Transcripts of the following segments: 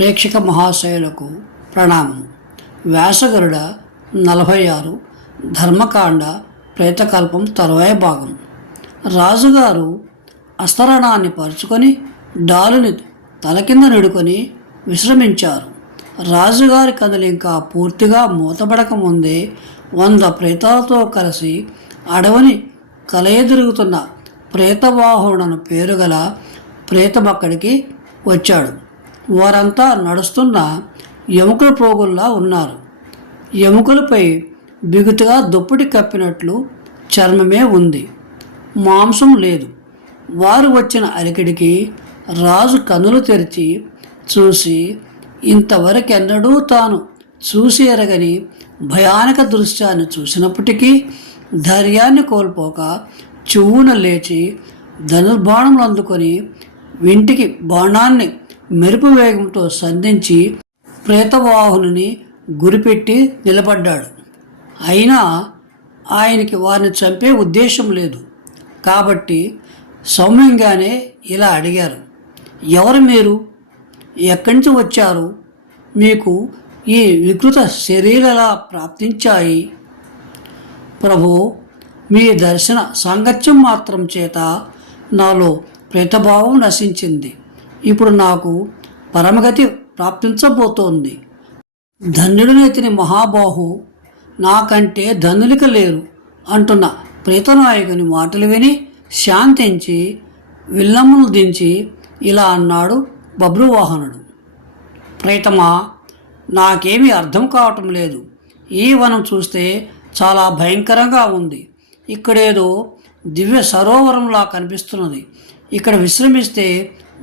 ప్రేక్షక మహాశయులకు ప్రణామం. వ్యాసగరుడ నలభై ఆరు ధర్మకాండ ప్రేతకల్పం తరువాయి భాగం. రాజుగారు అస్తరణాన్ని పరుచుకొని డాలుని తల కింద నిడుకొని విశ్రమించారు. రాజుగారి కథలు ఇంకా పూర్తిగా మూతపడక ముందే వంద ప్రేతాలతో కలిసి అడవిని కలయెదురుగుతున్న ప్రేతవాహుడను పేరుగల ప్రేతమక్కడికి వచ్చాడు. వారంతా నడుస్తున్న ఎముకల పోగుల్లా ఉన్నారు. ఎముకలపై బిగుతుగా దుప్పటి కప్పినట్లు చర్మమే ఉంది. మాంసం లేదు. వారు వచ్చిన అలికిడికి రాజు కన్నులు తెరిచి చూసి ఇంతవరకెన్నడూ తాను చూసి ఎరగని భయానక దృశ్యాన్ని చూసినప్పటికీ ధైర్యాన్ని కోల్పోక చెవున లేచి ధనుర్బాణములు అందుకొని వింటికి బాణాన్ని మెరుపు వేగంతో సంధించి ప్రేతవాహుని గురిపెట్టి నిలబడ్డాడు. అయినా ఆయనకి వారిని చంపే ఉద్దేశం లేదు. కాబట్టి సౌమ్యంగానే ఇలా అడిగారు. ఎవరు మీరు? ఎక్కడి నుంచి వచ్చారు? మీకు ఈ వికృత శరీరాలా ప్రాప్తించాయి? ప్రభు మీ దర్శన సాంగత్యం మాత్రం చేత నాలో ప్రేతభావం నశించింది. ఇప్పుడు నాకు పరమగతి ప్రాప్తించబోతోంది. ధన్యుడినైతిని మహాబాహు నాకంటే ధనులిక లేరు అంటున్న ప్రీతనాయకుని మాటలు విని శాంతించి విల్లమ్మును దించి ఇలా అన్నాడు బబ్రువాహనుడు ప్రీతమా నాకేమీ అర్థం కావటం లేదు. ఈ వనం చూస్తే చాలా భయంకరంగా ఉంది. ఇక్కడేదో దివ్య సరోవరంలా కనిపిస్తున్నది. ఇక్కడ విశ్రమిస్తే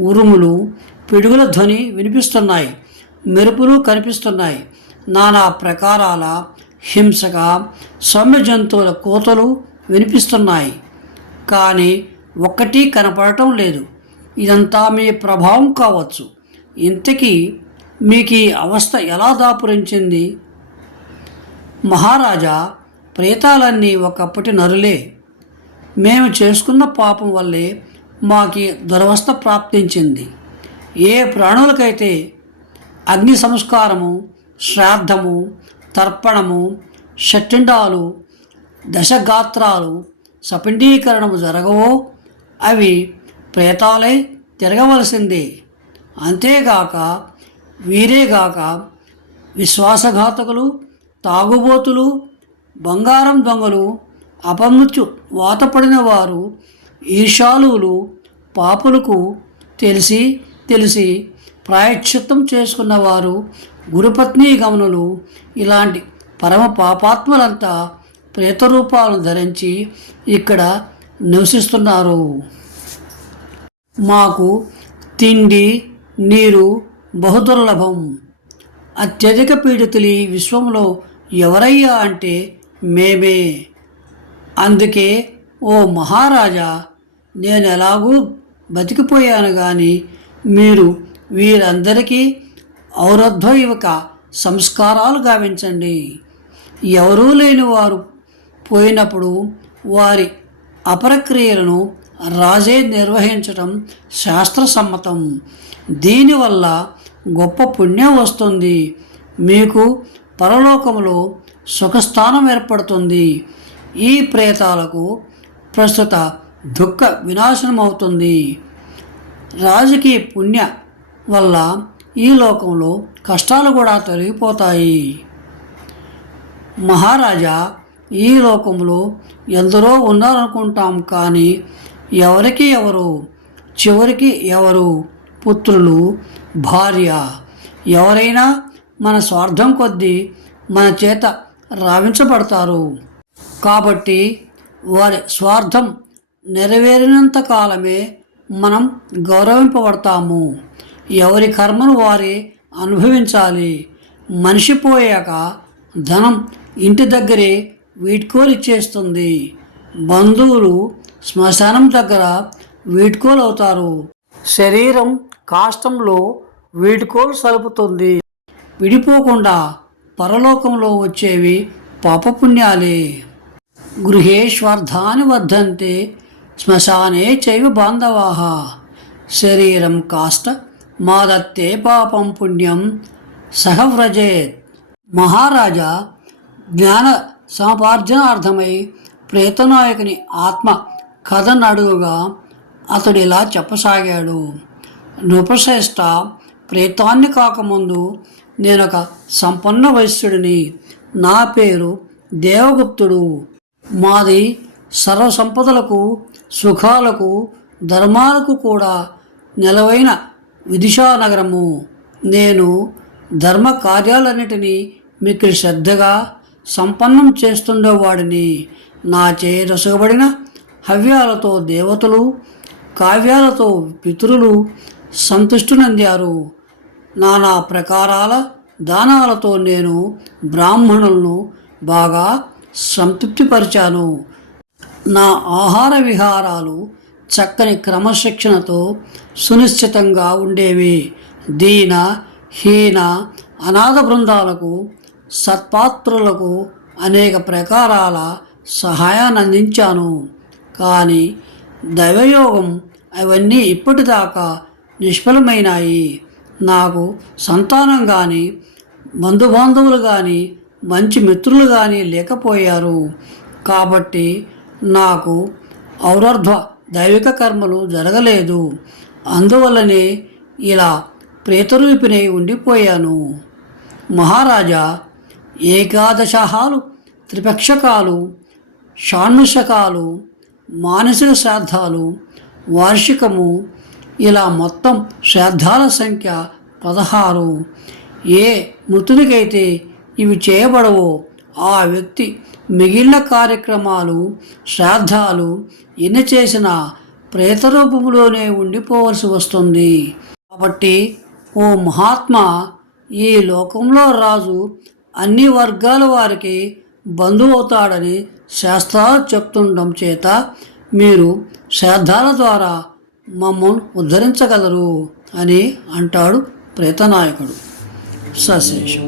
ఉరుములు పిడుగుల ధ్వని వినిపిస్తున్నాయి మెరుపులు కనిపిస్తున్నాయి. నానా ప్రకారాల హింసక సౌమ్య జంతువుల కోతలు వినిపిస్తున్నాయి. కానీ ఒక్కటి కనపడటం లేదు. ఇదంతా మీ ప్రభావం కావచ్చు. ఇంతకీ మీకు ఈ అవస్థ ఎలా దాపురించింది? మహారాజా ప్రేతాలన్నీ ఒకప్పటి నరులే. మేము చేసుకున్న పాపం వల్లే మాకి దురవస్థ ప్రాప్తించింది. ఏ ప్రాణులకైతే అగ్ని సంస్కారము శ్రాద్ధము తర్పణము షట్టిండాలు దశగాత్రాలు సపిండీకరణము జరగవో అవి ప్రేతాలై తిరగవలసిందే. అంతేగాక వీరేగాక విశ్వాసఘాతకులు తాగుబోతులు బంగారం దొంగలు అపమృత్యు వాతపడిన వారు ఈశాలువులు పాపులకు తెలిసి తెలిసి ప్రాయశ్చిత్తం చేసుకున్నవారు గురుపత్ని గమనులు ఇలాంటి పరమ పాపాత్మలంతా ప్రేతరూపాలను ధరించి ఇక్కడ నివసిస్తున్నారు. మాకు తిండి నీరు బహుదుర్లభం. అత్యధిక పీడితులు ఈ విశ్వంలో ఎవరయ్యా అంటే మేమే. అందుకే ఓ మహారాజా నేను ఎలాగూ బతికిపోయాను కానీ మీరు వీరందరికీ ఔరధ్వయువక సంస్కారాలు గావించండి. ఎవరూ లేని వారు పోయినప్పుడు వారి అపరక్రియలను రాజే నిర్వహించటం శాస్త్రసమ్మతం. దీనివల్ల గొప్ప పుణ్యం వస్తుంది. మీకు పరలోకములో సుఖస్థానం ఏర్పడుతుంది. ఈ ప్రేతాలకు ప్రస్తుత దుఃఖ వినాశనం అవుతుంది రాజకీయ పుణ్య వల్ల ఈ లోకంలో కష్టాలు కూడా తొలగిపోతాయి. మహారాజా ఈ లోకంలో ఎందరో ఉన్నారనుకుంటాం కానీ ఎవరికి ఎవరు? చివరికి ఎవరు? పుత్రులు భార్య. ఎవరైనా మన స్వార్థం కొద్దీ మన చేత రావించబడతారు. కాబట్టి వారి స్వార్థం నెరవేరినంత కాలమే మనం గౌరవింపబడతాము. ఎవరి కర్మను వారి అనుభవించాలి. మనిషి పోయాక ధనం ఇంటి దగ్గరే వీడ్కోలిచ్చేస్తుంది బంధువులు శ్మశానం దగ్గర వీడ్కోలు అవుతారు. శరీరం కాష్టంలో వీడ్కోలు సలుపుతుంది. విడిపోకుండా పరలోకంలో వచ్చేవి పాపపుణ్యాలే. గృహేష్వర్ధాని వర్ధంతే శ్మశానే చైవ బాంధవాः. శరీరం కాష్ట మాదత్తే పాపం పుణ్యం సహవ్రజేత్ మహారాజా జ్ఞాన సముపార్జనార్థమై ప్రేతనాయకుని ఆత్మ కథను అతడు ఇలా చెప్పసాగాడు. నృపశ్రేష్ట ప్రేతాన్ని కాకముందు నేనొక సంపన్న వైశ్యుడిని. నా పేరు దేవగుప్తుడు. మాది సర్వసంపదలకు సుఖాలకు ధర్మాలకు కూడా నెలవైన విదిశానగరము. నేను ధర్మ కార్యాలన్నిటినీ మీకు శ్రద్ధగా సంపన్నం చేస్తుండేవాడిని నాచే రసగబడిన హవ్యాలతో దేవతలు కావ్యాలతో పితరులు సంతుష్టునందారు నానా ప్రకారాల దానాలతో నేను బ్రాహ్మణులను బాగా సంతృప్తిపరిచాను. నా ఆహార విహారాలు చక్కని క్రమశిక్షణతో సునిశ్చితంగా ఉండేవి. దీన హీన అనాథ బృందాలకు సత్పాత్రులకు అనేక ప్రకారాల సహాయాన్ని అందించాను. కానీ దైవయోగం అవన్నీ ఇప్పటిదాకా నిష్ఫలమైనాయి. నాకు సంతానం కానీ బంధుబాంధవులు కానీ మంచి మిత్రులు కానీ లేకపోయారు. కాబట్టి నాకు ఔరర్ధ్వ దైవిక కర్మలు జరగలేదు. అందువల్లనే ఇలా ప్రేతరూపిణై ఉండిపోయాను. మహారాజా ఏకాదశహాలు త్రిపక్షకాలు షాణ్ముషకాలు మానసిక శ్రాద్ధాలు వార్షికము ఇలా మొత్తం శ్రాద్ధాల సంఖ్య పదహారు. ఏ మృతునికైతే ఇవి చేయబడవో. ఆ వ్యక్తి మిగిలిన కార్యక్రమాలు శ్రాద్ధాలు ఎన్ని చేసినా ప్రేతరూపంలోనే ఉండిపోవలసి వస్తుంది. కాబట్టి ఓ మహాత్మా ఈ లోకంలో రాజు అన్ని వర్గాల వారికి బంధువు అవుతాడని శాస్త్రాలు చెప్తుండడం చేత మీరు శ్రాద్ధాల ద్వారా మమ్మల్ని ఉద్ధరించగలరు అని అంటాడు ప్రేతనాయకుడు. సశేషం.